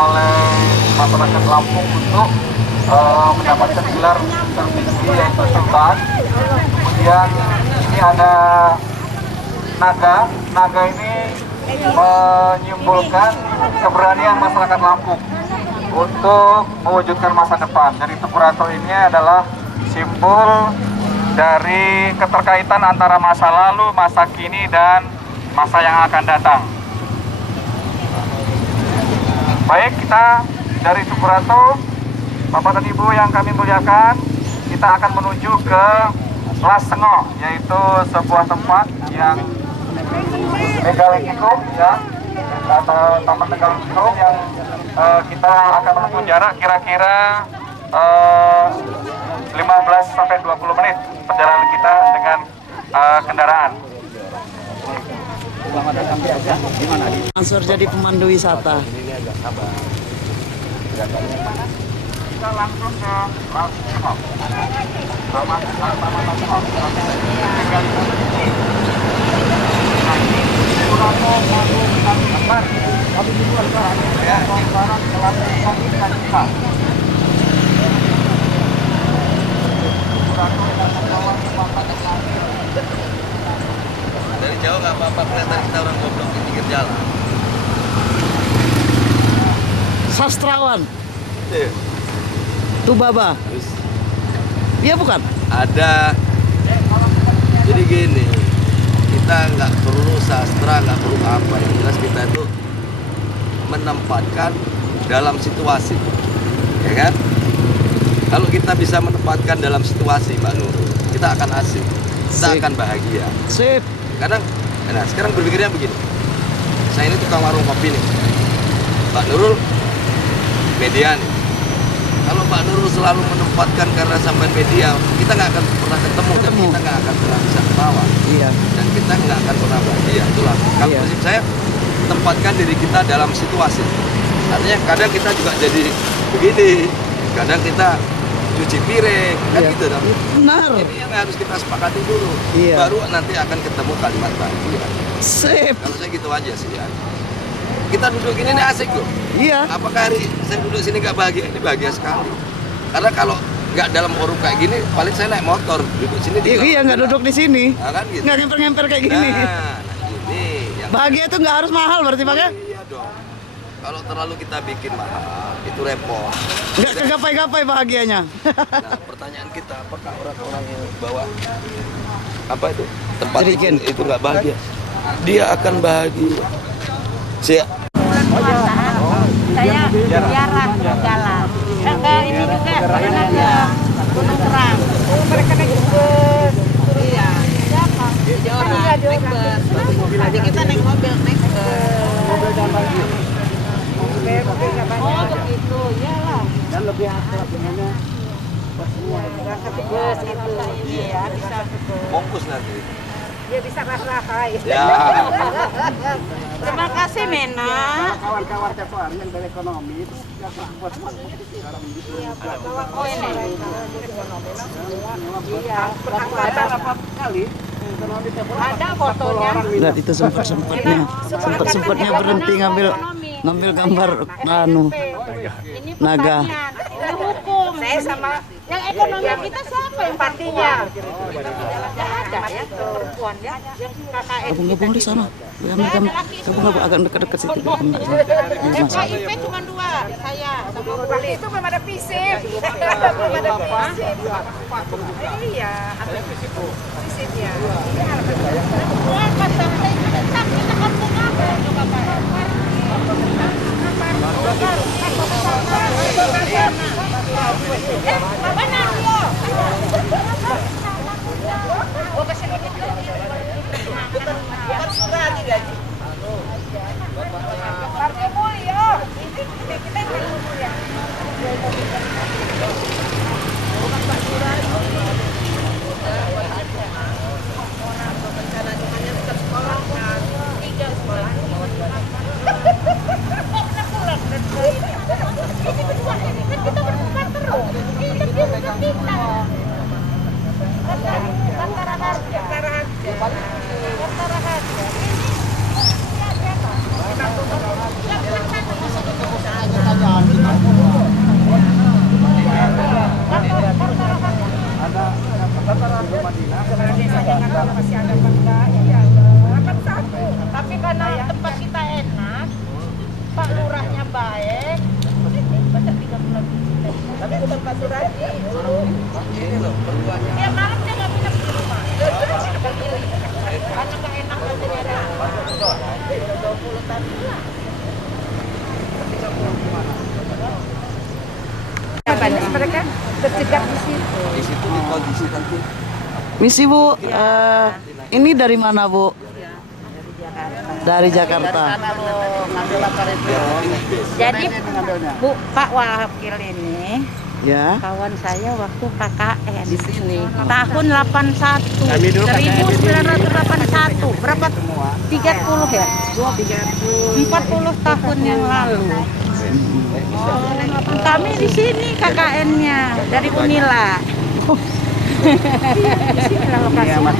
oleh masyarakat Lampung untuk mendapatkan gelar tertinggi yaitu Sultan. Kemudian ini ada naga. Naga ini menyimbolkan keberanian masyarakat Lampung untuk mewujudkan masa depan. Jadi Tugu Rato ini adalah simbol dari keterkaitan antara masa lalu, masa kini, dan masa yang akan datang. Baik, kita dari Tugu Rato, Bapak dan Ibu yang kami muliakan, kita akan menuju ke Las Sengo, yaitu sebuah tempat yang Megalithicum, ya, atau Taman Megalithicum yang kita akan menempuh jarak kira-kira 15-20 menit perjalanan kita dengan kendaraan. Langsung jadi pemandu wisata. Kita langsung ke Las Sengo. Taman Las Sengo. Dari jauh nggak apa-apa, kelihatan kita orang goblok di pinggir jalan. Sastrawan Tuh, Tubaba. Iya bukan? ada. Jadi gini, kita nggak perlu sastra, nggak perlu apa. Yang jelas kita itu menempatkan dalam situasi, ya kan? Kalau kita bisa menempatkan dalam situasi, Mbak Nurul, kita akan asik, kita Sip. akan bahagia. Sip. Kadang, nah sekarang berpikirnya begini, saya ini tukang warung kopi nih, Mbak Nurul media nih. Kalau Mbak Nurul selalu menempatkan karena sampai media, kita nggak akan pernah ketemu. Dan kita nggak akan pernah bisa ketawa, Iya. dan kita nggak akan pernah bahagia. Itulah kalau Iya. prinsip saya, tempatkan diri kita dalam situasi. Artinya kadang kita juga jadi begini, kadang kita cuci piring, kan Iya. gitu dong. Benar. Ini yang harus kita sepakati dulu, Iya. baru nanti akan ketemu kalimat bahagia. Sip. Kalau saya gitu aja sih ya. Kita duduk ini nih asik loh. Iya. Apakah hari saya duduk sini nggak bahagia? Ini bahagia sekali. Karena kalau nggak dalam forum kayak gini, paling saya naik motor duduk sini. Iya, nggak duduk di sini. Nah, kan gitu. Nggak ngemper-ngemper kayak gini. Nah, ini yang Bahagia itu nggak harus mahal berarti Pak ya? iya dong. Kalau terlalu kita bikin mahal, itu repot. Nggak kegapai-gapai bahagianya. Nah, pertanyaan kita, apakah orang-orang yang bawa apa itu tempat Jerigen. itu nggak bahagia? Dia akan bahagia. Saya Saya ziarah ke Galang. Enggak ini juga pernah ke Gunung Kerang. Oh, mereka naik bus. Iya. Siapa? Jora, naik bus. Tadi kita naik mobil, naik bus. Mobil dan lagi. Oh, begitu. Iyalah. Dan lebih akrab dengannya Bus itu. Iya, bisa betul. fokus nanti. Dia bisa ras-rasai. Ya. Terima kasih, Mena. kawan-kawan TPR yang dari ekonomi itu buat Oh, ini. Iya. kali Ada fotonya. Lihat itu sempat-sempatnya berhenti ngambil gambar anu Ini naga. Ini hukum. Saya sama yang ekonomi kita siapa yang partinya? Tidak ada ya perempuan ya. Yang KKN. Gabung-gabung di sana. Gabung-gabung agak dekat-dekat situ. KIP cuma 2, saya sama Uli. Itu belum ada fisip. Belum ada fisip. Iya, ada fisip ya. Partai Mulia. Kita mulia. Antara harga. Pak Suradi. Tiap malam dia nggak pindah ke rumah. Karena nggak enak katanya ada. 20 tahun. Banyak mereka terjebak di situ. Di situ di kondisi nanti. Misi Bu, ini dari mana Bu? Dari Jakarta. Jadi Bu Pak Wakil ini Ya. kawan saya waktu KKN di sini tahun 81 1981 berapa 30 ya 40 tahun yang lalu kami di sini KKN-nya dari Unila. Di sini lah lokasinya.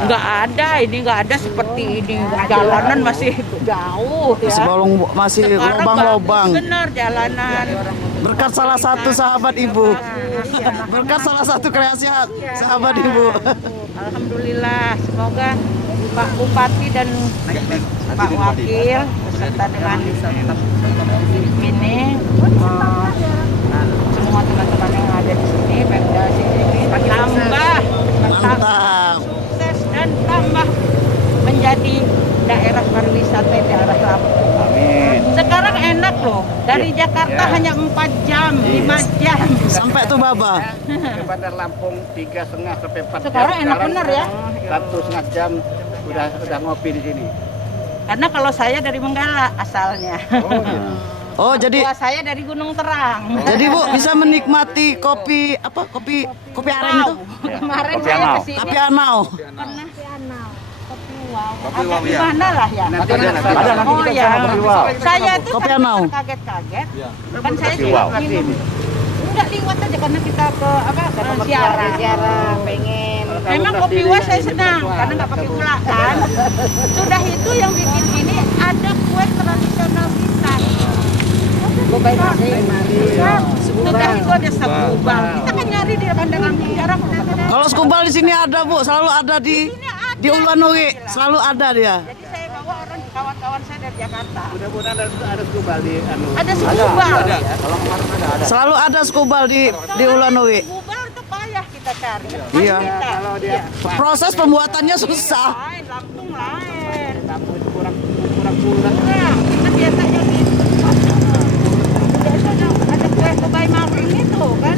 Nggak ada, ini nggak ada seperti ini. Jalanan masih jauh ya. Masih Sekarang lobang-lobang. bagus bener jalanan. Berkat salah satu sahabat Ibu. Berkat salah satu kreasi sahabat Ibu. Alhamdulillah, semoga Pak Bupati dan Pak Wakil beserta dengan ini semua teman-teman yang ada di sini, Pemda sini tambah Mantap. sukses dan tambah menjadi daerah pariwisata di daerah Lampung. Sekarang enak loh, dari Jakarta hanya 4 jam, 5 jam. Sampai tuh Baba. Ke Bandar Lampung 3,5 sampai 4 jam. Sekarang enak bener ya. 1,5 jam udah ngopi di sini. Karena kalau saya dari Menggala asalnya. Oh, jadi Tua saya dari Gunung Terang. Bu bisa menikmati kopi apa? Kopi aren itu? Kemarin Kopi saya Anau. kesini Kopi Anau. pernah Kopi Anau. Kopi Wow. Kopi Ada Wow, di ya. mana lah ya? Nanti Ada, nanti. ada. Nanti Oh kita ya. sama Kopi Wow. Saya itu Kopi kan Anau. kaget-kaget. Kan saya Kopi juga Wow. minum. Enggak liwat aja karena kita ke ziarah pengen. Memang kopi Wow saya senang karena nggak pakai gula kan. Sudah itu yang bikin ini ada kue tradisional kita. Sudah itu ada sabubal. Kita kan nyari di Bandar Lampung jarang. Kalau skubal di sini ada Bu, selalu ada di Ulanui, selalu ada dia. Jadi saya bawa orang kawan-kawan saya dari Jakarta. Mudah-mudahan ada skubal di Ada sabubal. Selalu ada skubal di Ulanui. Sabubal itu payah kita cari. Iya. Kalau dia Proses pembuatannya susah. Lain, Lampung lain. Lampung itu kurang bulat. Nah, kita biasanya di biasanya ada kue kebai maling itu kan.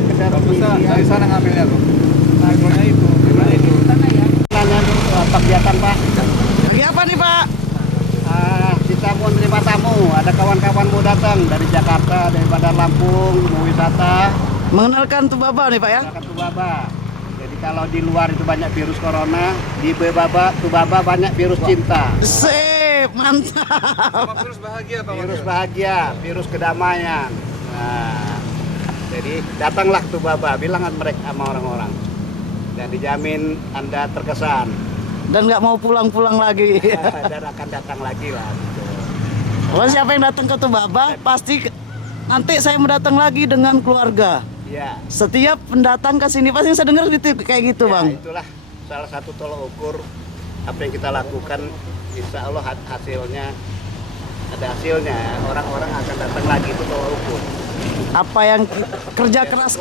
Dari sana ngambilnya tuh. Naiknya itu. Kegiatan Pak. Lagi apa nih Pak? Kita mau menerima tamu. Ada kawan-kawan mau datang dari Jakarta, dari Bandar Lampung, mau wisata. Mengenalkan tuh Baba nih Pak ya. Masyarakat Tubaba. Jadi kalau di luar itu banyak virus corona, di Tubaba banyak virus cinta. Sip, mantap. Sama virus bahagia Pak. Virus bahagia, virus kedamaian. Nah, jadi datanglah ke Tubaba, bilangan mereka sama orang-orang. Dan dijamin Anda terkesan. Dan nggak mau pulang-pulang lagi. Dan akan datang lagi lah. Gitu. Kalau siapa yang datang ke Tubaba, pasti nanti saya mau datang lagi dengan keluarga. Ya. Setiap pendatang ke sini pasti saya dengar gitu kayak gitu Ya, Bang. itulah salah satu tolok ukur apa yang kita lakukan. Insya Allah hasilnya ada hasilnya. Orang-orang akan datang lagi, itu tolok ukur. Apa yang kerja keras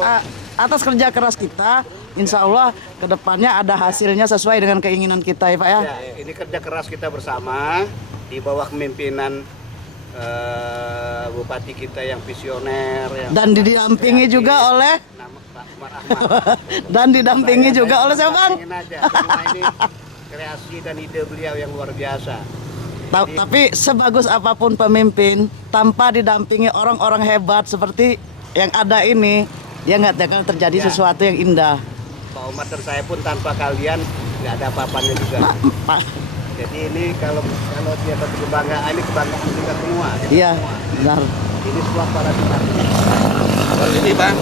atas kerja keras kita, insya Allah kedepannya ada hasilnya sesuai dengan keinginan kita ya Pak ya. Ya, ini kerja keras kita bersama di bawah kepemimpinan Bupati kita yang visioner, yang Dan didampingi juga oleh nama Pak Umar Ahmad. dan didampingi juga oleh siapa Bang? Ingin aja, semua ini kreasi dan ide beliau yang luar biasa. Tapi sebagus apapun pemimpin, tanpa didampingi orang-orang hebat seperti yang ada ini, ya nggak akan terjadi sesuatu yang indah. Pak Umar dan saya pun tanpa kalian nggak ada apa-apanya juga. Pak. Jadi ini kalau dia satu kebanggaan, ini kebanggaan kita semua. Iya, benar. Ini sebuah paradigma. Ini Bang.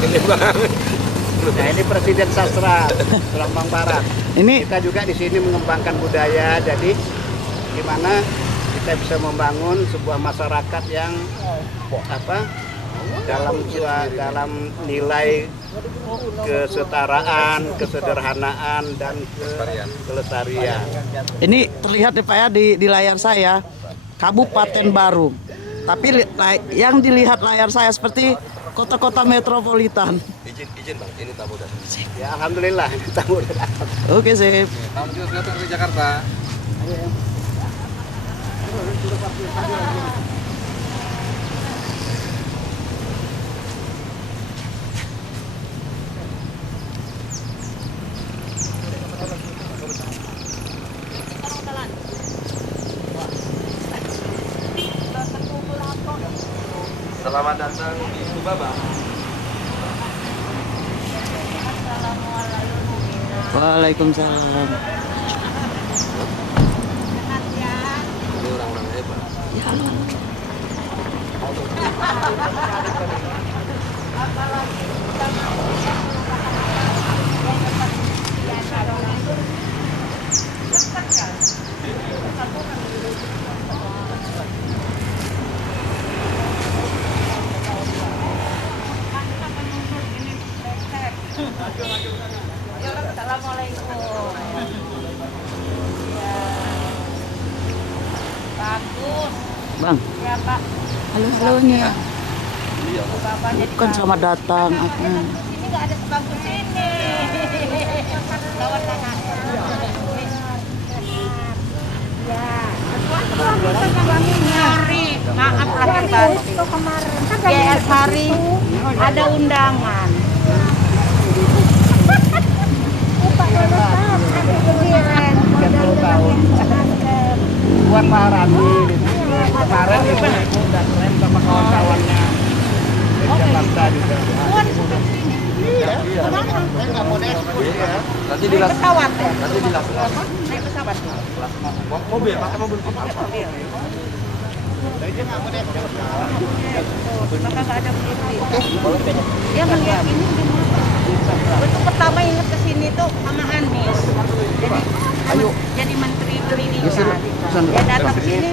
Ini Bang. Nah ini Presiden Sastra Lambang Barat. Ini Kita juga di sini mengembangkan budaya. Jadi gimana kita bisa membangun sebuah masyarakat yang dalam nilai kesetaraan, kesederhanaan dan kelestarian. ini terlihat ya Pak ya di layar saya Kabupaten Baru. Tapi yang dilihat layar saya seperti kota-kota metropolitan. Izin bang, ini tamu dan. Ya alhamdulillah ini tamu udah datang. Oke sip. Tamu juga datang dari Jakarta. Selamat datang di Subaba. Waalaikumsalam. Ini orang-orang hebat. Assalamualaikum. Ya. Bagus. Bang, Ya Pak. halo-halonya. Bapak jadi Bukan selamat datang. sini nggak ada sebagus ini. Lawan anak. Ya. Sorry, maaf lahir batin. Ya hari ada undangan. Buat Maharani kemarin itu dan keren sama kawan-kawannya dari Jakarta juga. Nanti dilas. Pesawat ya? Nanti dilas. Naik pesawat. Mobil, pakai mobil. Maka nggak ada beli. Dia melihat ini gimana? Untuk pertama ingat kesini tuh sama Anies. Jadi menteri pendidikan. Dia datang ke sini.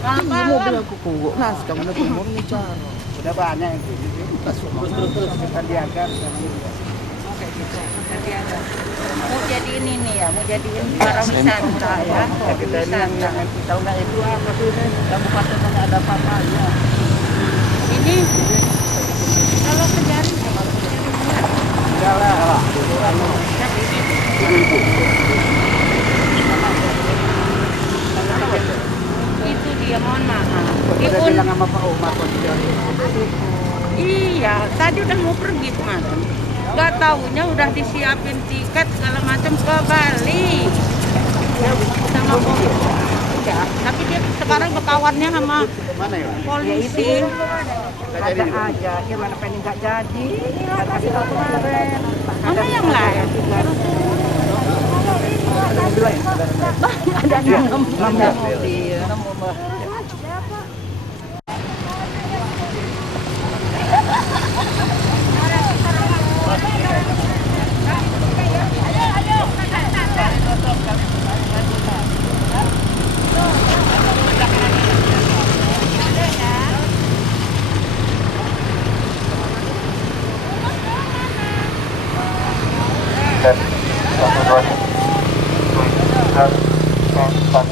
Malam. Nah, sekarang ada umur bicara. Sudah banyak yang gini. Terus kita diagar. Mau jadi ini nih ya, mau jadi para wisata ya. Kita ini yang kita undang itu tapi ini kabupaten mana ada apa-apanya. Ini kalau kejari Enggak lah. itu dia, mohon maaf. Udah bilang sama Pak Umar Iya, tadi udah mau pergi kemarin. Gak taunya udah disiapin tiket segala macam ke Bali. Sama udah. Tapi dia sekarang berkawannya sama mana ya? polisi. Ada aja, gimana pengen nggak jadi? Nggak kasih tahu kemarin. Mana yang lain? Ada 6 mobil. Dan 1, 2, 3, 4.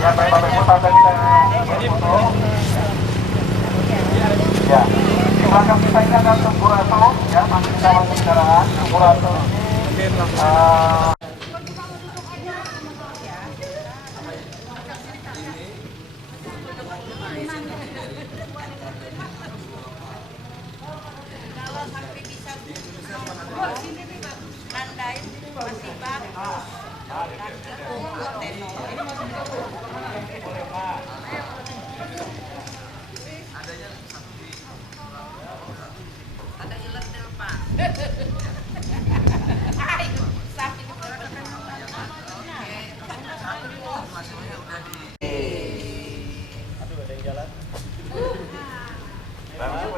Ya, baik Bapak Ibu, sampai kita foto. Ya, di belakang kita ini ada Semburato, ya, masih kita masuk kendaraan. Semburato ini Kalau sampai bisa sini nih Bang, nandain masih bagus. Ada ilet di depan. Sakit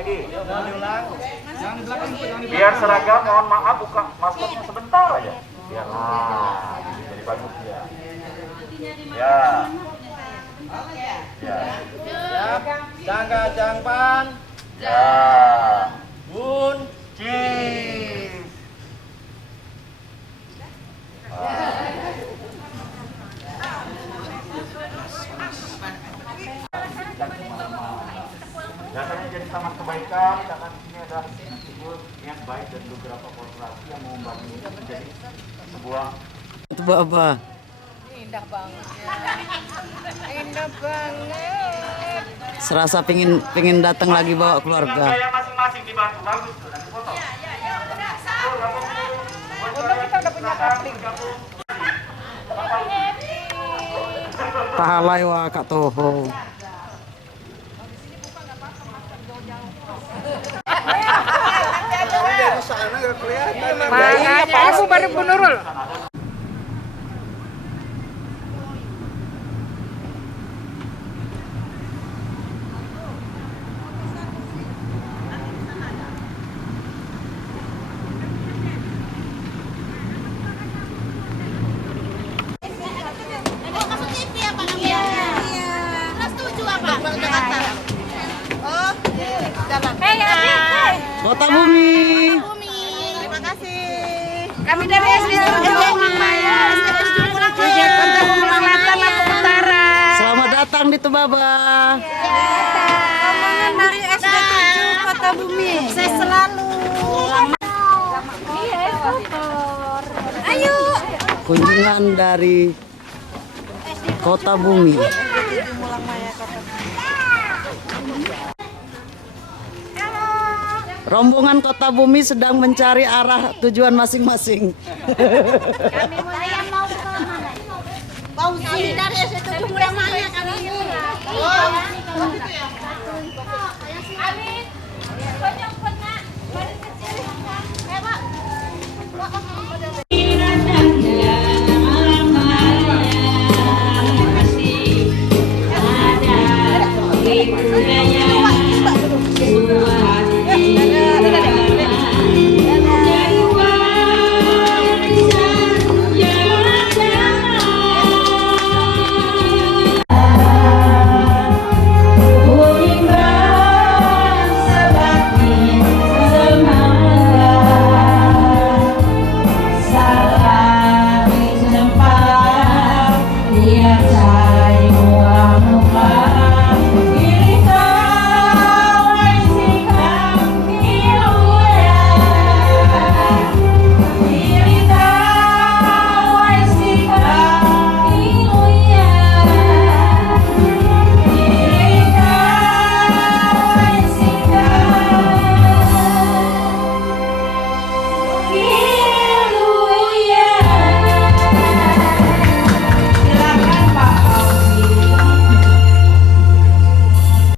lagi. Biar seragam, mohon maaf buka maskernya sebentar aja. Biarlah, jadi bagus ya. Ya. Ya. Jangka jangpan. Ya. Bun. Cheese. Datanya jadi taman kebaikan karena di sini ada disebut niat baik dan beberapa korporasi yang mau membangun menjadi sebuah Itu apa? Indah banget ya. Indah banget. Serasa pingin datang lagi bawa keluarga. Gaya masing-masing dibantu bagus tuh nanti foto. Untung kita udah punya kapling. Pahalai wa Kak Toho. Makanya aku baru penurul. Kota Bumi. Terima kasih. Kami dari SD Tulang Maya, Selamat datang di Tubaba. Rombongan dari SD 7 Kota Bumi. Sukses selalu. Iya, kotor. Ayo. Kunjungan dari Kota Bumi. Rombongan Kota Bumi sedang mencari arah tujuan masing-masing. Kami mau ke mana? Kami dari SD 7 Tulang Maya kami ini. Amin. Banyak-banyak. Baru kecil.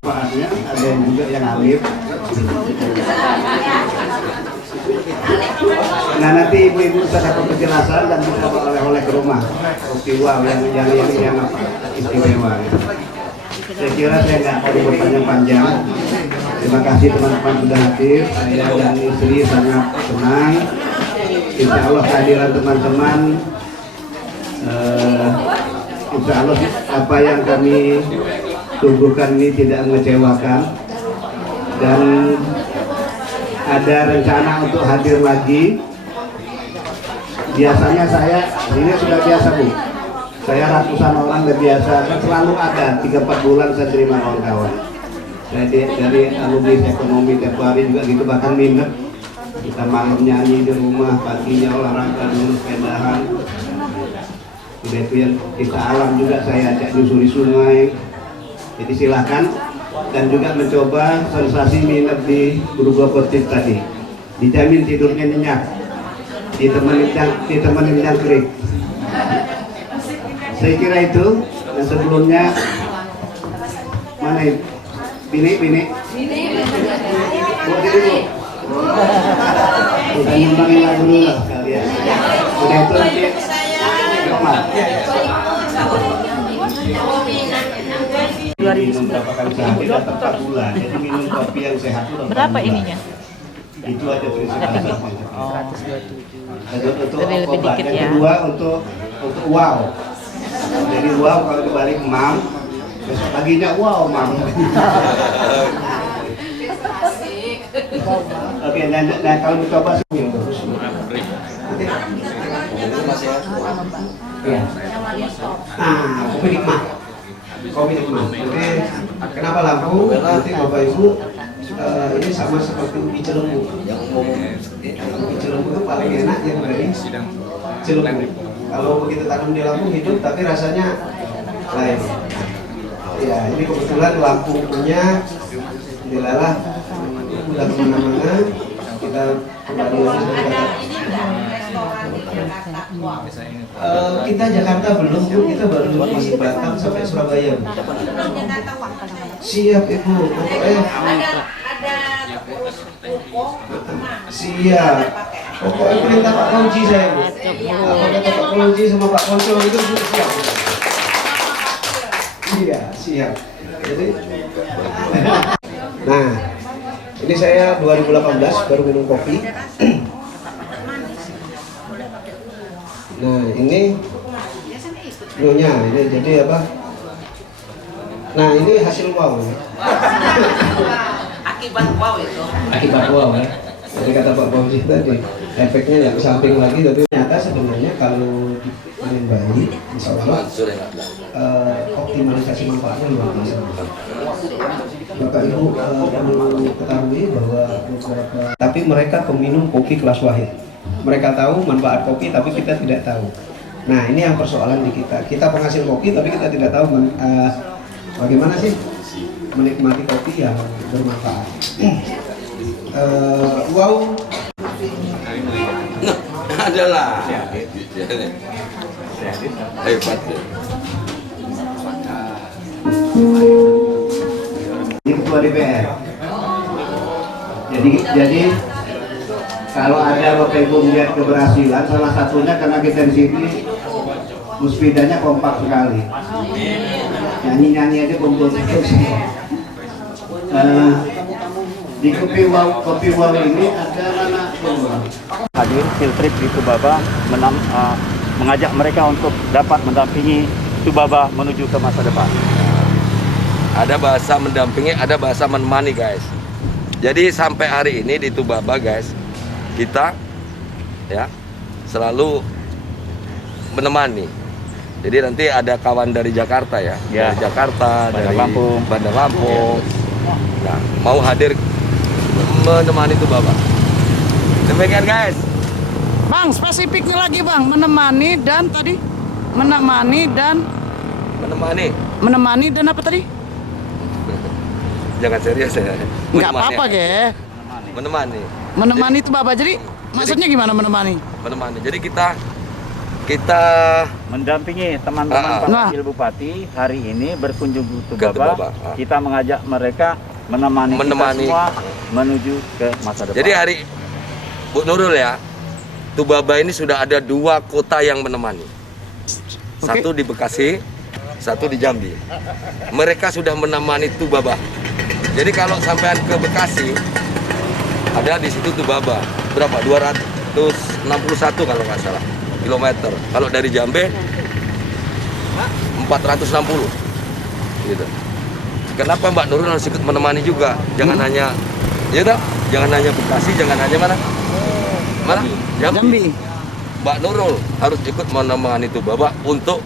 Pak. Ada yang juga yang alif. Nah nanti ibu-ibu bisa dapat penjelasan dan bisa oleh-oleh ke rumah. Kopi wow yang apa istimewa. Saya kira saya nggak perlu berpanjang-panjang. Terima kasih teman-teman sudah hadir. Saya dan istri sangat senang. Insya Allah kehadiran teman-teman. Insya Allah apa yang kami tubuhkan ini tidak mengecewakan dan ada rencana untuk hadir lagi. Biasanya saya ini sudah biasa Bu, saya ratusan orang udah biasa, kan selalu ada 3-4 bulan saya terima kawan-kawan. Saya dari alumni ekonomi tiap hari juga gitu, bahkan minat kita malam nyanyi di rumah, paginya olahraga dulu sepedahan. Udah itu yang kita alam juga saya ajak nyusuri sungai. Jadi silakan dan juga mencoba sensasi minat di Burgo Kotif tadi. Dijamin tidurnya nyenyak. Ditemenin jangkrik. Saya kira itu. Dan sebelumnya mana ini? Bini. Buat dulu. Udah nyumbangin lagu dulu lah sekalian. Udah itu nanti. Kemar. minum berapa kali sehari dapat 4 bulan. Jadi minum kopi yang sehat itu Berapa ininya? Itu aja prinsip dasarnya. Untuk Lebih obat. dikit Yang ya. kedua untuk wow. Jadi wow kalau kebalik mam, besok paginya wow mam. Oke, dan kalau dicoba yang terus. Ya. Nah, kopi nikmat. Kopi nikmat. Jadi kenapa lampu? Nanti Bapak Ibu ini sama seperti ubi celemu. Ubi celemu itu paling enak yang dari celemu. Kalau begitu tanam di lampu hidup, tapi rasanya lain. Ya, ini kebetulan lampu punya dilalah udah kemana-mana. Kita kembali lagi kita Jakarta belum, kita baru di Batam sampai Surabaya. Siap Ibu, siap. Pokoknya perintah Pak Konci saya Bu. Apa kata Pak Konci sama Pak Konco itu siap. Iya, siap. Jadi, nah, ini saya 2018 baru minum kopi. Nah, ini nyonya, ini jadi apa? Nah, ini hasil wow. Akibat wow itu. Akibat wow ya. Jadi kata Pak Fauzi tadi, efeknya yang samping lagi, tapi ternyata sebenarnya kalau dimainin baik, insya Allah optimalisasi manfaatnya luar biasa. Bapak Ibu perlu ketahui bahwa beberapa, tapi mereka peminum kopi kelas wahid. Mereka tahu manfaat kopi, tapi kita tidak tahu. Nah, ini yang persoalan di kita. Kita penghasil kopi, tapi kita tidak tahu bagaimana sih menikmati kopi yang bermanfaat. Wow, Adalah hebat. ini ketua DPR. Jadi kalau ada Bapak Ibu melihat keberhasilan, salah satunya karena kita di sini musbidanya kompak sekali. Nyanyi-nyanyi aja kumpul terus. Di kopi wow ini ada anak hadir field trip di Tubaba mengajak mereka untuk dapat mendampingi Tubaba menuju ke masa depan. Ada bahasa mendampingi, ada bahasa menemani guys. Jadi sampai hari ini di Tubaba guys, kita ya selalu menemani. Jadi nanti ada kawan dari Jakarta ya, dari Jakarta, dari Bandar Lampung. Nah, mau hadir menemani Tubaba. Demikian guys. Bang, spesifiknya lagi Bang, menemani dan tadi menemani dan apa tadi? Jangan serius ya. Nggak apa-apa ge. Menemani itu Bapak. Jadi maksudnya gimana menemani? Jadi kita Mendampingi teman-teman Pak Wakil Bupati hari ini berkunjung ke Tubaba. Kita mengajak mereka menemani kita semua menuju ke masa depan. Jadi hari Bu Nurul ya, Tubaba ini sudah ada 2 kota yang menemani. Satu di Bekasi, satu di Jambi. Mereka sudah menemani Tubaba. Jadi kalau sampean ke Bekasi, ada di situ Tubaba. Berapa? 261 kalau nggak salah kilometer. Kalau dari Jambi 460 gitu. Kenapa Mbak Nurul harus ikut menemani juga? Jangan hanya jangan hanya Bekasi, jangan hanya mana? Jambi. Mbak Nurul harus ikut menemani Tubaba untuk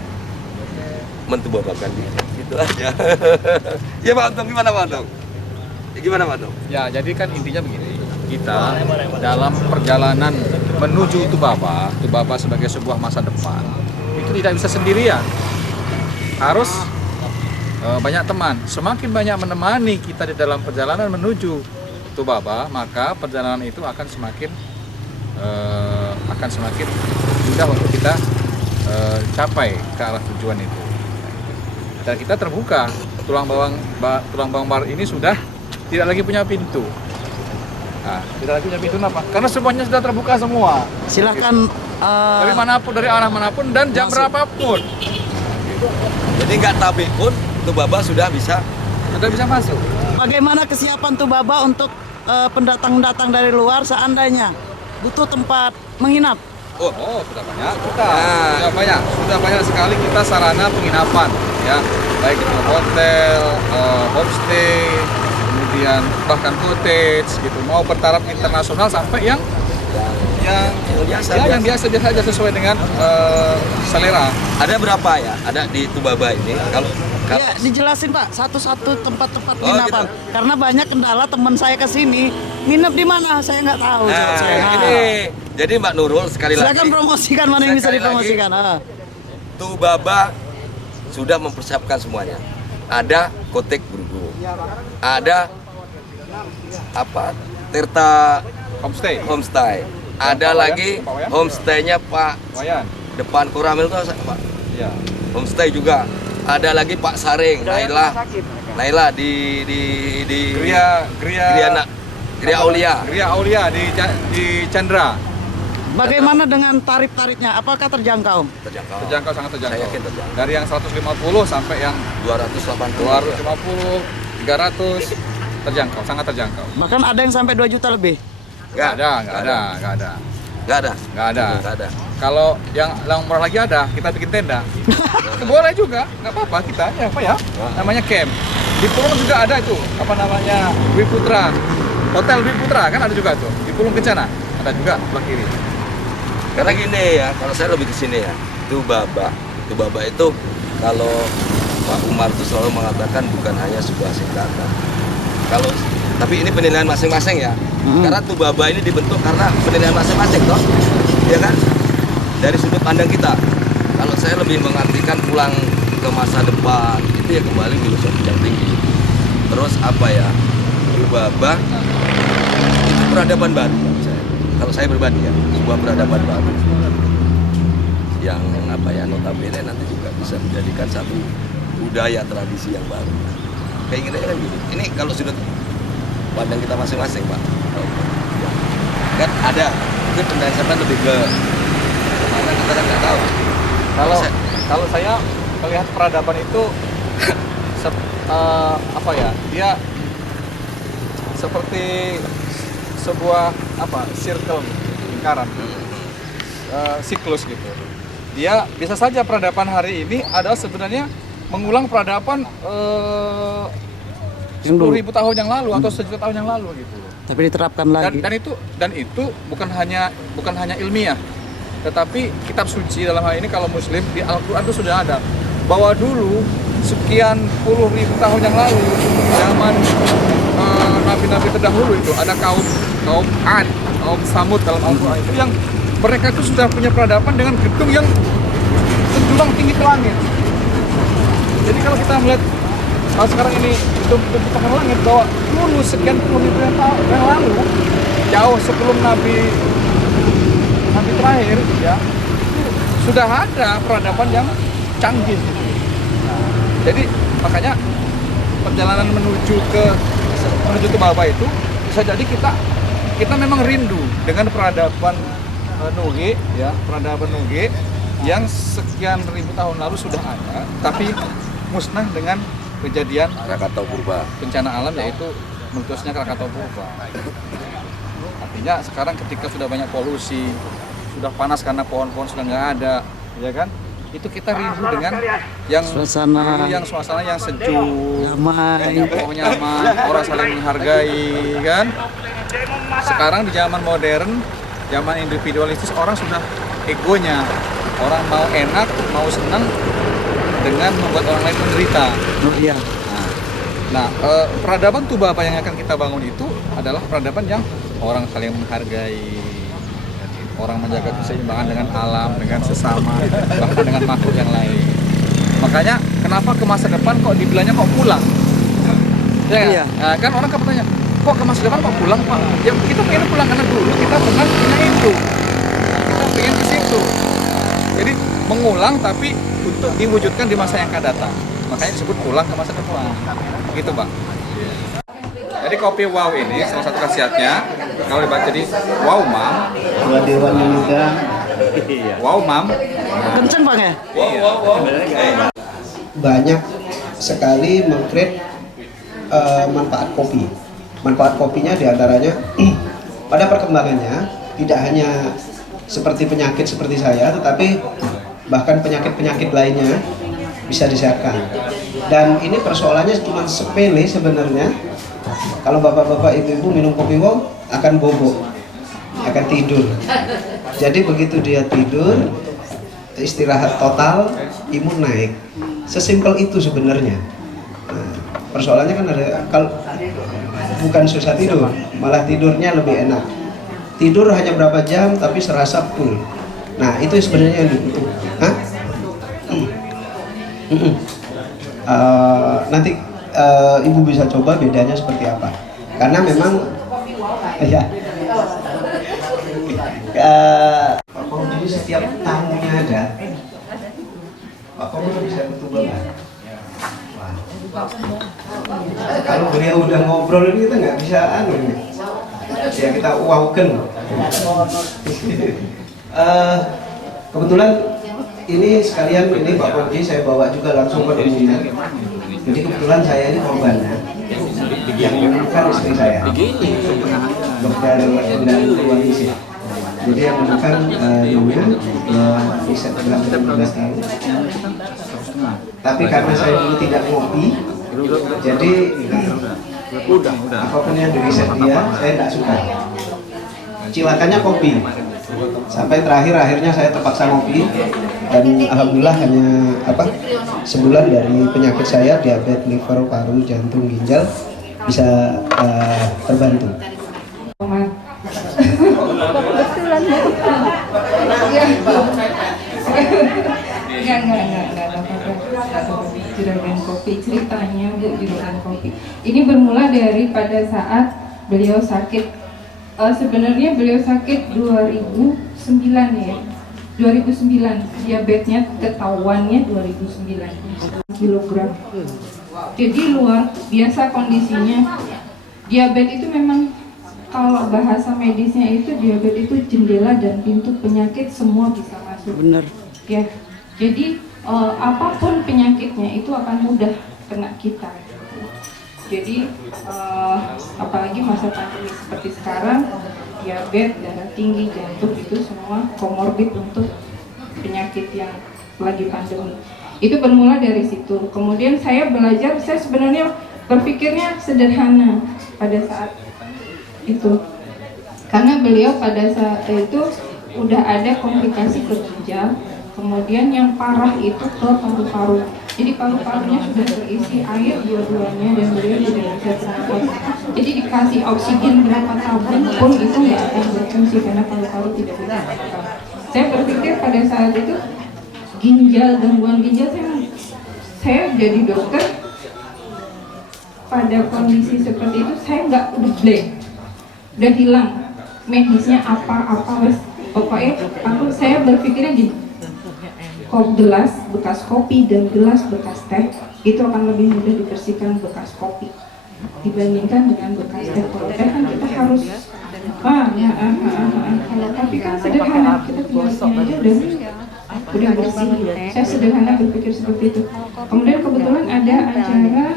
mentubabakan dia. Gitu aja. Ya Pak Antung, gimana Pak Antung? Ya, jadi kan intinya begini. Kita dalam perjalanan menuju Tubaba sebagai sebuah masa depan, itu tidak bisa sendirian. Harus banyak teman. Semakin banyak menemani kita di dalam perjalanan menuju Tubaba, maka perjalanan itu akan semakin mudah untuk kita capai ke arah tujuan itu. Dan kita terbuka. Tulang bawang barat ini sudah tidak lagi punya pintu. Nah, tidak lagi punya pintu kenapa? Karena semuanya sudah terbuka semua. Silakan Dari manapun, dari arah manapun dan jam berapapun. Jadi nggak tabik pun Tubaba sudah bisa sudah bisa masuk. Bagaimana kesiapan Tubaba untuk pendatang-pendatang dari luar seandainya butuh tempat menginap? Oh, sudah banyak kita. Sudah banyak sekali kita sarana penginapan, ya, baik itu hotel, homestay, kemudian bahkan cottage gitu. Mau bertaraf internasional sampai yang biasa aja sesuai dengan selera. Ada berapa ya? Ada di Tubaba ini. Kalau Ya, dijelasin Pak, satu-satu tempat-tempat Oh, penginapan. gitu. Karena banyak kendala teman saya ke sini, nginep di mana? Saya nggak tahu. Jadi Mbak Nurul sekali lagi. Silakan promosikan mana yang bisa Sekali lagi, dipromosikan. Tubaba sudah mempersiapkan semuanya. Ada Kotek Brugo, ada apa? Tirta Homestay. Ada lagi homestaynya Pak Wayan. depan Koramil itu Pak. Ya. Homestay juga. Ada lagi Pak Saring, Naila di Gria Aulia. Gria Aulia di Chandra. Bagaimana dengan tarif-tarifnya? Apakah terjangkau? Terjangkau. Sangat terjangkau. Saya yakin terjangkau. Dari yang 150 sampai yang 280. 250, 300 terjangkau, sangat terjangkau. Bahkan ada yang sampai 2 juta lebih. Nggak ada. Kalau yang murah lagi ada, kita bikin tenda. Boleh juga, nggak apa-apa kita. Ya apa ya? Namanya camp. Di Pulung juga ada itu, apa namanya? Dwi Putra. Hotel Dwi Putra kan ada juga tuh. Di Pulung Kencana ada juga sebelah kiri. Karena gini ya, kalau saya lebih ke sini ya. Tubaba itu kalau Pak Umar itu selalu mengatakan bukan hanya sebuah singkatan. Tapi ini penilaian masing-masing ya. Karena Tubaba ini dibentuk karena penilaian masing-masing toh. Ya kan? Dari sudut pandang kita. Kalau saya lebih mengartikan pulang ke masa depan, itu ya kembali filosofi yang tinggi. Terus apa ya? Tubaba itu peradaban baru menurut saya. Kalau saya pribadi ya, sebuah peradaban baru. Yang apa ya, notabene nanti juga bisa menjadikan satu budaya tradisi yang baru. Kayak gini kan gitu. Ini kalau sudut pandang kita masing-masing, Pak. Kan ada, itu pendekatan lebih ke mana kita kan nggak tahu. Kalau saya melihat peradaban itu apa ya? Dia seperti sebuah circle, lingkaran, siklus gitu. Dia bisa saja peradaban hari ini adalah sebenarnya mengulang peradaban 10.000 tahun yang lalu atau 1 juta tahun yang lalu gitu. Tapi diterapkan lagi. Dan itu bukan hanya ilmiah, tetapi kitab suci dalam hal ini kalau Muslim di Al-Quran itu sudah ada bahwa dulu sekian puluh ribu tahun yang lalu zaman nabi-nabi terdahulu itu ada kaum Ad, kaum Samud dalam Al-Quran itu yang mereka itu sudah punya peradaban dengan gedung yang menjulang tinggi ke langit. Jadi kalau kita melihat sekarang ini gedung ke langit bahwa dulu sekian puluh ribu tahun yang lalu jauh sebelum nabi terakhir ya sudah ada peradaban yang canggih. Jadi makanya perjalanan menuju Tubaba itu bisa jadi kita memang rindu dengan peradaban Nuge ya, peradaban Nuge yang sekian ribu tahun lalu sudah ada tapi musnah dengan kejadian Krakatau Purba, bencana alam yaitu meletusnya Krakatau Purba. Artinya sekarang ketika sudah banyak polusi, sudah panas karena pohon-pohon sudah nggak ada, ya kan? Itu kita rindu dengan yang suasana yang sejuk, damai, nyaman, orang saling menghargai, kan? Sekarang di zaman modern, zaman individualistis, orang sudah egonya, orang mau enak, mau senang dengan membuat orang lain menderita. Iya. Nah, peradaban Tubaba yang akan kita bangun itu adalah peradaban yang orang saling menghargai, orang menjaga keseimbangan dengan alam, dengan sesama, bahkan dengan makhluk yang lain. Makanya kenapa ke masa depan kok dibilangnya kok pulang? Ya kan? Iya. Nah, kan orang kan bertanya, kok ke masa depan kok pulang Pak? Ya kita pengen pulang karena dulu kita pernah punya itu. Kita pengen ke situ. Jadi mengulang tapi untuk diwujudkan di masa yang akan datang. Makanya disebut pulang ke masa depan. Gitu Bang. Jadi kopi wow ini salah satu khasiatnya kalau dibaca jadi wow mam. Dua dewan yang muda. Wow mam. Kenceng Bang ya? Banyak sekali mengkreat manfaat kopi. Manfaat kopinya diantaranya pada perkembangannya tidak hanya seperti penyakit seperti saya, tetapi bahkan penyakit-penyakit lainnya bisa disehatkan. Dan ini persoalannya cuma sepele sebenarnya. Kalau bapak-bapak ibu-ibu minum kopi wow akan bobo, akan tidur. Jadi begitu dia tidur, istirahat total, imun naik. Sesimpel itu sebenarnya. Nah, persoalannya kan ada, kalau bukan susah tidur, malah tidurnya lebih enak. Tidur hanya berapa jam tapi serasa full. Nah itu sebenarnya yang dibutuhkan. Nanti ibu bisa coba bedanya seperti apa. Karena memang ya. Jadi setiap tamunya ada. Pak Komar bisa betul nggak? Kalau beliau udah ngobrol ini kita nggak bisa ya kita wowkan. Kebetulan ini sekalian ini Pak Korji saya bawa juga langsung ke rumahnya. Jadi kebetulan saya ini korbannya yang menemukan istri saya, dokter dan Keluarga. Jadi yang menemukan nyonya bisa 18 tahun. Tapi karena saya dulu tidak ngopi, jadi apapun yang diriset dia, saya tidak suka. Cilakannya kopi. Sampai akhirnya saya terpaksa ngopi, dan alhamdulillah hanya sebulan dari penyakit saya, diabetes liver, paru, jantung, ginjal bisa terbantu. Kebetulan Bu. Enggak apa-apa. Juragan kopi, ceritanya Bu, juragan kopi. Ini bermula dari pada saat beliau sakit. Sebenarnya beliau sakit 2009 ya. 2009, diabetesnya ketahuannya 2009 kilogram. Jadi luar biasa kondisinya. Diabetes itu memang, kalau bahasa medisnya itu diabetes itu jendela dan pintu penyakit semua bisa masuk. Bener. Ya, jadi apapun penyakitnya itu akan mudah kena kita. Jadi apalagi masa pandemi seperti sekarang, diabetes, darah tinggi, jantung itu semua komorbid untuk penyakit yang lagi pandemi. Itu bermula dari situ. Kemudian saya belajar, saya sebenarnya berpikirnya sederhana pada saat itu, karena beliau pada saat itu udah ada komplikasi ke ginjal, kemudian yang parah itu ke paru-paru. Jadi paru-parunya sudah terisi air dua-duanya dan beliau tidak bisa bernafas. Jadi dikasih oksigen berapa tabung pun itu nggak akan berfungsi karena paru-paru tidak bisa bernafas. Saya berpikir pada saat itu ginjal, gangguan ginjal, saya jadi dokter pada kondisi seperti itu saya nggak udah blank, udah hilang medisnya apa-apa wes. Pokoknya saya berpikirnya gini, gelas bekas kopi dan gelas bekas teh itu akan lebih mudah dibersihkan bekas kopi dibandingkan dengan bekas teh. Kalau teh kan kita harus kalau kopi kan sederhana, kita tinggal aja udah bersih. Saya sederhana berpikir seperti itu. Kemudian kebetulan ada acara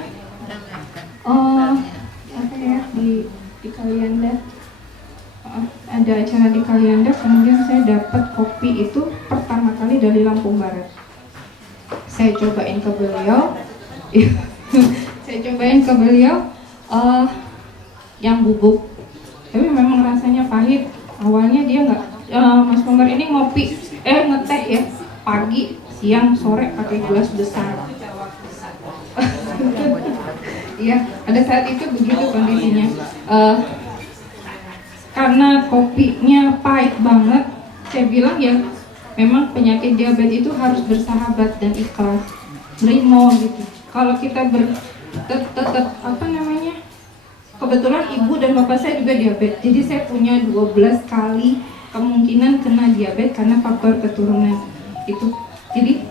di Kalianda, ada acara di Kalianda, kemudian saya dapat kopi itu pertama kali dari Lampung Barat. Saya cobain ke beliau, yang bubuk, tapi memang rasanya pahit. Awalnya dia nggak, Mas Komar ini ngeteh ya, pagi, siang, sore pakai gelas besar. Iya, pada saat itu begitu kondisinya. Karena kopinya pahit banget, saya bilang ya memang penyakit diabetes itu harus bersahabat dan ikhlas, nerimo gitu. Kalau kita tetap kebetulan ibu dan bapak saya juga diabetes, jadi saya punya 12 kali kemungkinan kena diabetes karena faktor keturunan itu. Jadi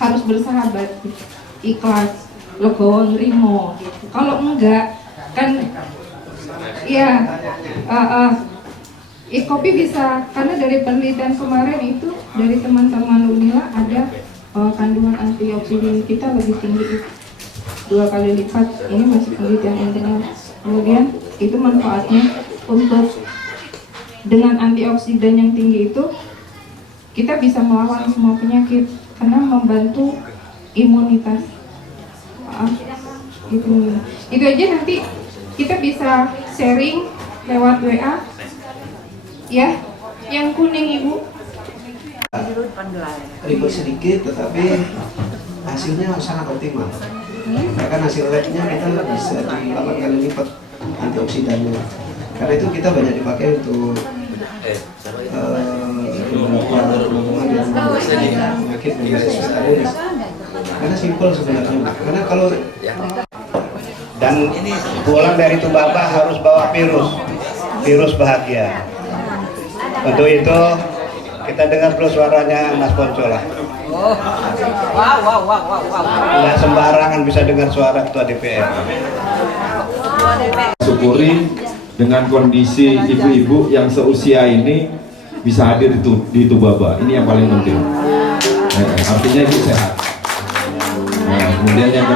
harus bersahabat, gitu. Ikhlas, legowo, nerimo gitu. Kalau enggak kan kopi bisa, karena dari penelitian kemarin itu dari teman-teman Unila ada kandungan antioksidan kita lebih tinggi. 2 kali lipat. Ini masih penelitian internal. Kemudian itu manfaatnya untuk dengan antioksidan yang tinggi itu kita bisa melawan semua penyakit karena membantu imunitas. Itu aja, nanti kita bisa sharing lewat WA ya. Yang kuning Ibu ribet sedikit tetapi hasilnya sangat optimal. Bahkan hasil labnya kita bisa di 8 kali lipat antioksidannya. Karena itu kita banyak dipakai untuk hubungan dengan penyakit berbasis. Karena simpel sebenarnya. Karena kalau dan pulang dari Tubaba harus bawa virus bahagia. Untuk itu kita dengar dulu suaranya Mas Poncola. Tidak sembarangan bisa dengar suara Ketua DPR. Syukuri dengan kondisi ibu-ibu yang seusia ini bisa hadir di Tubaba. Ini yang paling penting. Artinya ibu sehat. Nah, kemudian yang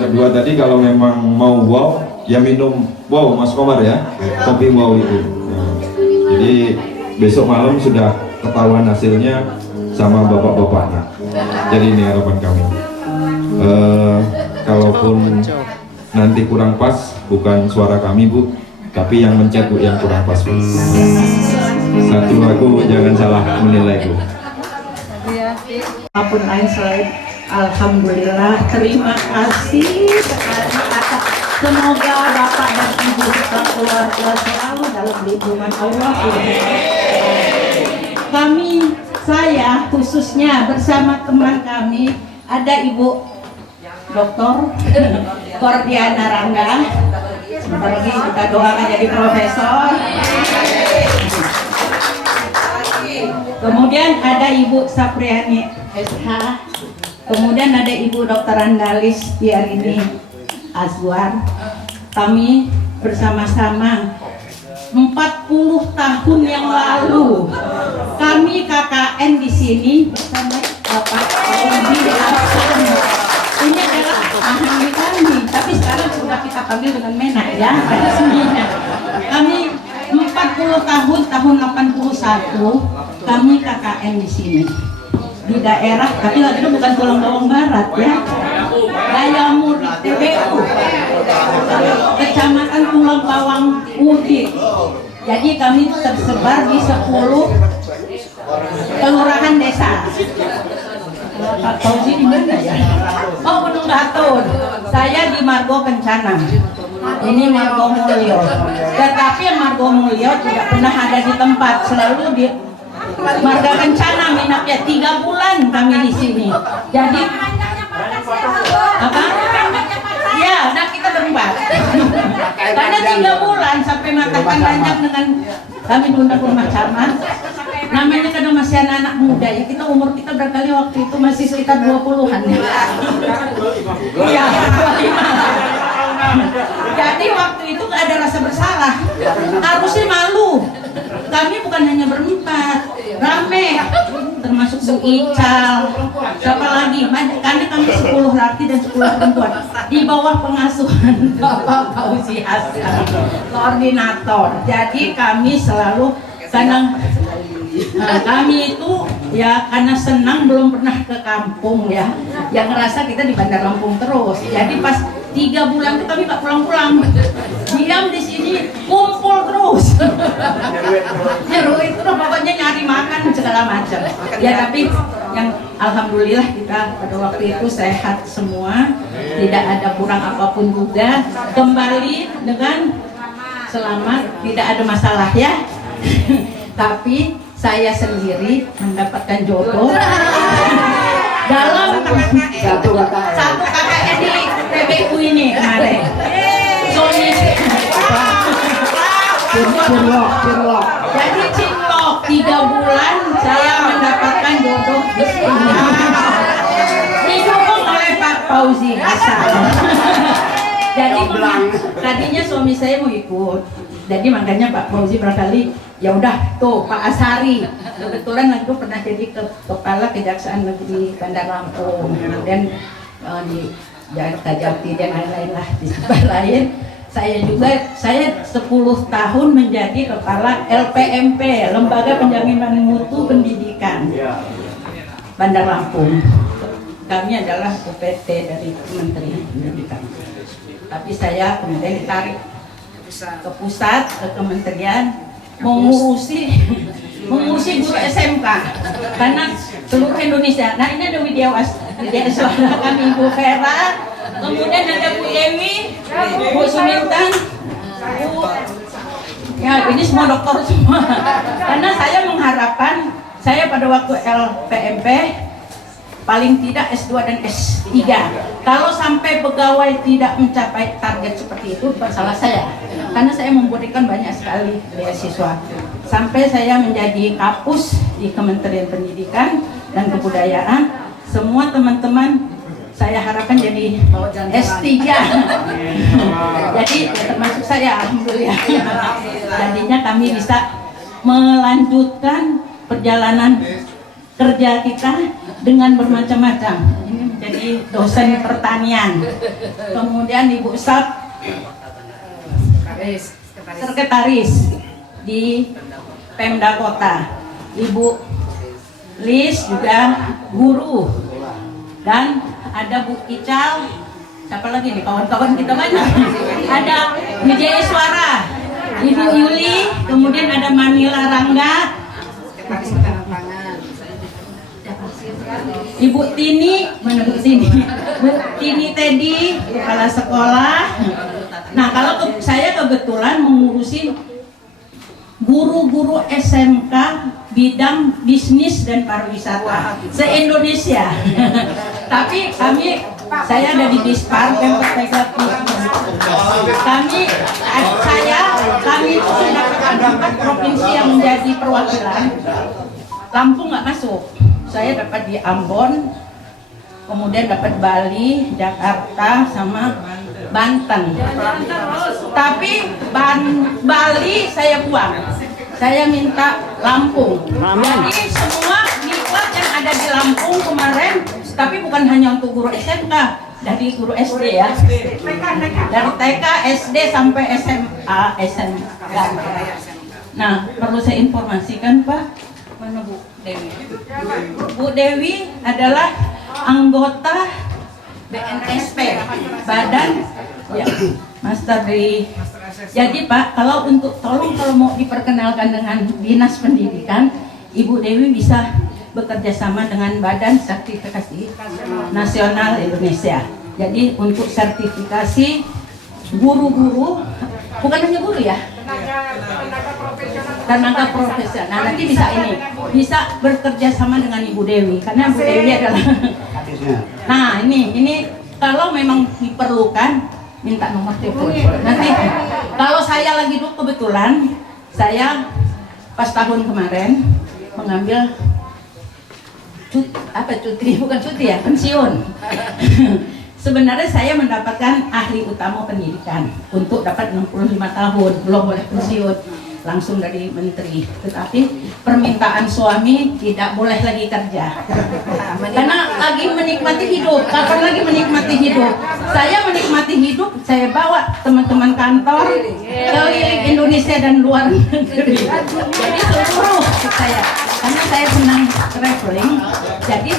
kedua tadi kalau memang mau wow, ya minum wow Mas Komar ya, kopi wow itu. Nah, jadi besok malam sudah ketahuan hasilnya sama bapak-bapaknya. Jadi ini harapan kami. Kalaupun nanti kurang pas, bukan suara kami Bu, tapi yang mencet Bu yang kurang pas Bu. Satu lagu jangan salah menilai Bu. Apapun lain selain alhamdulillah, terima kasih sekali atas. Semoga Bapak dan Ibu serta keluarga selalu dalam lindungan Allah. Saya khususnya bersama teman kami ada Ibu Dr. Gordiana Rangga. Sebentar lagi kita doakan jadi profesor. Kemudian ada Ibu Sapriani SH. Kemudian ada Ibu Dr. Andalis Tiarini Azwar. Kami bersama-sama 40 tahun yang lalu kami KKN di sini bersama Bapak Audi Hasan. Ini adalah ahli kami, tapi sekarang sudah kita panggil dengan Menak ya. Kami 40 tahun 81 kami KKN di sini di daerah, tapi lagi itu bukan Tulang Bawang Barat ya, Dayamur TBU, Kecamatan Tulang Bawang Udik. Jadi kami tersebar di 10 kelurahan desa. Pak Fauzi di mana ya? Oh, Gunung Batur. Saya di Margo Kencana. Ini Margo Mulyo. Tetapi Margo Mulyo tidak pernah ada di tempat, selalu di Marga Kencana minapnya 3 bulan kami di sini. Jadi apa? Ya, nah kita berempat. Karena 3 bulan sampai matakan ranjang dengan kami diundang rumah camat. Namanya karena masih anak-anak muda ya, kita umur kita berkali waktu itu masih sekitar 20-an ya. Iya, 25. Jadi waktu itu gak ada rasa bersalah, harusnya malu. Kami bukan hanya berempat, rame, termasuk Bu Ical, siapa lagi, karena kami 10 laki dan 10 perempuan di bawah pengasuhan Bapak Fauzi Hasan, koordinator. Jadi kami selalu karena kami itu ya karena senang belum pernah ke kampung ya, yang ngerasa kita di Bandar Lampung terus. Jadi pas 3 bulan itu kami gak pulang-pulang, diam di sini, kumpul terus. Nyeruit terus, pokoknya nyari makan segala macam. Ya tapi yang alhamdulillah kita pada waktu itu sehat semua, tidak ada kurang apapun juga, kembali dengan selamat, tidak ada masalah ya. Tapi saya sendiri mendapatkan jodoh dalam satu KKN di TBU ini kemarin. Suami jadi cinlok 3 bulan saya mendapatkan jodoh di sini. Didukung oleh Pak Fauzi Hasan. Jadi tadinya suami saya mau ikut. Jadi makanya Pak Fauzi barangkali ya udah tuh Pak Asari kebetulan itu pernah jadi kepala Kejaksaan Negeri Bandar Lampung, kemudian di Jati dan lain-lain lah di tempat lain. Saya 10 tahun menjadi kepala LPMP, Lembaga Penjaminan Mutu Pendidikan Bandar Lampung. Kami adalah UPT dari Kementerian Pendidikan. Tapi saya kemudian ditarik ke pusat, ke kementerian, mengurusi guru SMK karena seluruh Indonesia. Nah, ini ada Widya Suara kami, Bu Vera, kemudian ada Bu Dewi, Bu Sumintan, ya ini semua dokter semua. Karena saya mengharapkan, saya pada waktu LPMP paling tidak S2 dan S3. Kalau sampai pegawai tidak mencapai target seperti itu, bukan salah saya. Karena saya memberikan banyak sekali beasiswa. Sampai saya menjadi kapus di Kementerian Pendidikan dan Kebudayaan. Semua teman-teman saya harapkan jadi S3. Jadi ya termasuk saya, alhamdulillah. Jadinya kami bisa melanjutkan perjalanan kerja kita dengan bermacam-macam. Ini menjadi dosen pertanian, kemudian Ibu Sab sekretaris di Pemda Kota, Ibu Lis juga guru, dan ada Bu Ical, siapa lagi nih kawan-kawan kita banyak. Ada Widya Suara, Ibu Yuli, kemudian ada Manila Rangga, Ibu Tini, mana Bu Tini? Bu Tini Teddy, kepala sekolah. Nah, kalau saya kebetulan mengurusi guru-guru SMK bidang bisnis dan pariwisata se-Indonesia. Tapi saya ada di Dispar, Pemkot kami itu mendapatkan 4 provinsi yang menjadi perwakilan. Lampung nggak masuk. Saya dapat di Ambon, kemudian dapat Bali, Jakarta, sama Banten. Tapi Bali saya buang. Saya minta Lampung. Jadi semua diklat yang ada di Lampung kemarin, tapi bukan hanya untuk guru SMK, dari guru SD ya. Dari TK, SD sampai SMA, SMK. Nah, perlu saya informasikan Pak, mana Bu Dewi? Bu Dewi adalah anggota BNSP, Badan ya, Master dari. Jadi Pak, kalau mau diperkenalkan dengan Dinas Pendidikan, Ibu Dewi bisa bekerja sama dengan Badan Sertifikasi Nasional Indonesia. Jadi untuk sertifikasi guru-guru, bukan hanya guru ya, tenaga profesional. Nah, nanti bisa bekerja sama dengan Ibu Dewi, karena Bu Dewi adalah. Nah, ini kalau memang diperlukan, minta nomor telepon. Nanti kalau saya lagi dulu, kebetulan saya pas tahun kemarin mengambil pensiun. Sebenarnya saya mendapatkan ahli utama pendidikan untuk dapat 65 tahun, belum boleh pensiun langsung dari menteri. Tetapi permintaan suami tidak boleh lagi kerja karena lagi menikmati hidup. Kapan lagi menikmati hidup? Saya menikmati hidup, saya bawa teman-teman kantor keliling Indonesia dan luar negeri. Jadi seluruh saya, karena saya senang traveling, jadi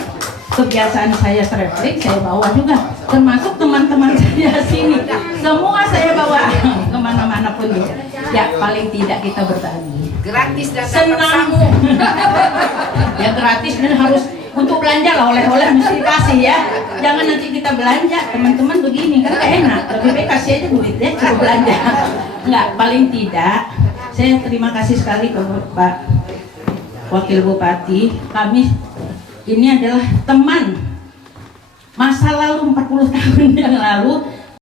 kebiasaan saya traveling saya bawa juga, termasuk teman-teman saya sini, semua saya bawa kemana-mana pun ya, paling tidak kita berbagi gratis dan senang. Ya gratis, dan harus untuk belanja lah, oleh-oleh mesti kasih ya, jangan nanti kita belanja teman-teman begini kan gak enak, lebih baik kasih aja duitnya cukup belanja. Enggak, paling tidak saya terima kasih sekali ke Pak Wakil Bupati. Kami ini adalah teman masa lalu 40 tahun yang lalu,